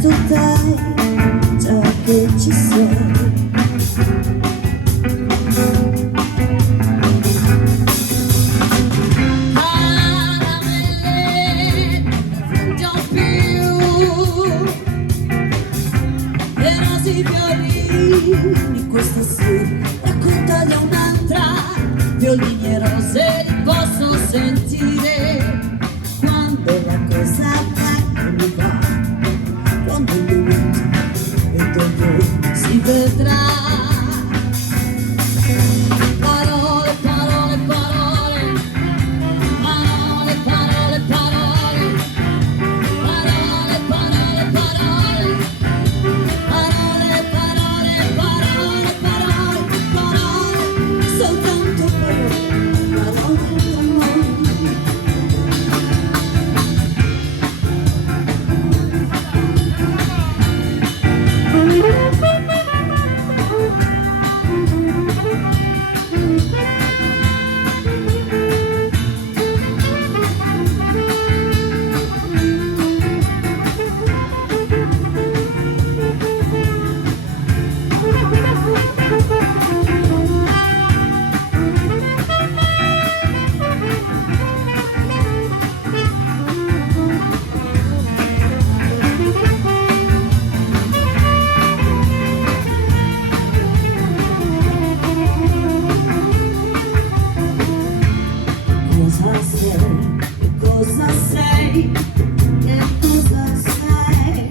tu dai, già che ci sei. Caramelle, non più, e rosy violini, questa sera racconta di un'altra, violini e rose li posso sentire quando la cosa va come va, quando il momento e dopo si vedrà. Parole, parole, parole, parole, parole, parole, parole, parole, parole, parole, parole, parole, parole, parole, soltanto parole, parole, cosa sei, che cosa sei,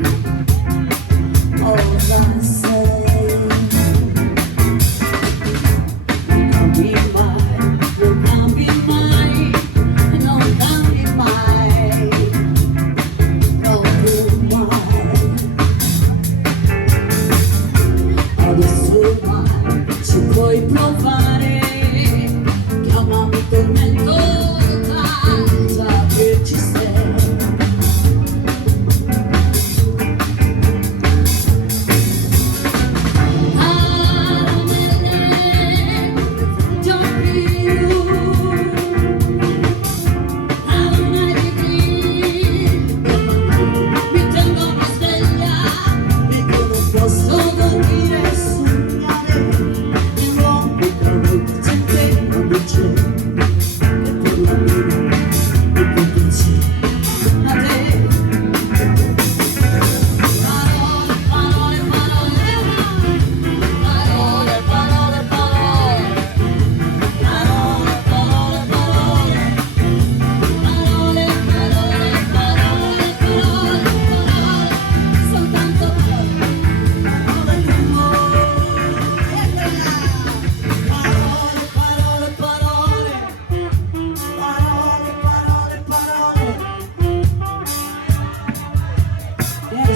cosa sei. Non cambi mai, non cambi mai, non cambi mai, proprio mai. Adesso mai ci puoi provare, chiamami tormento.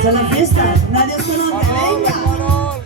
A la fiesta, nadie conoce, venga.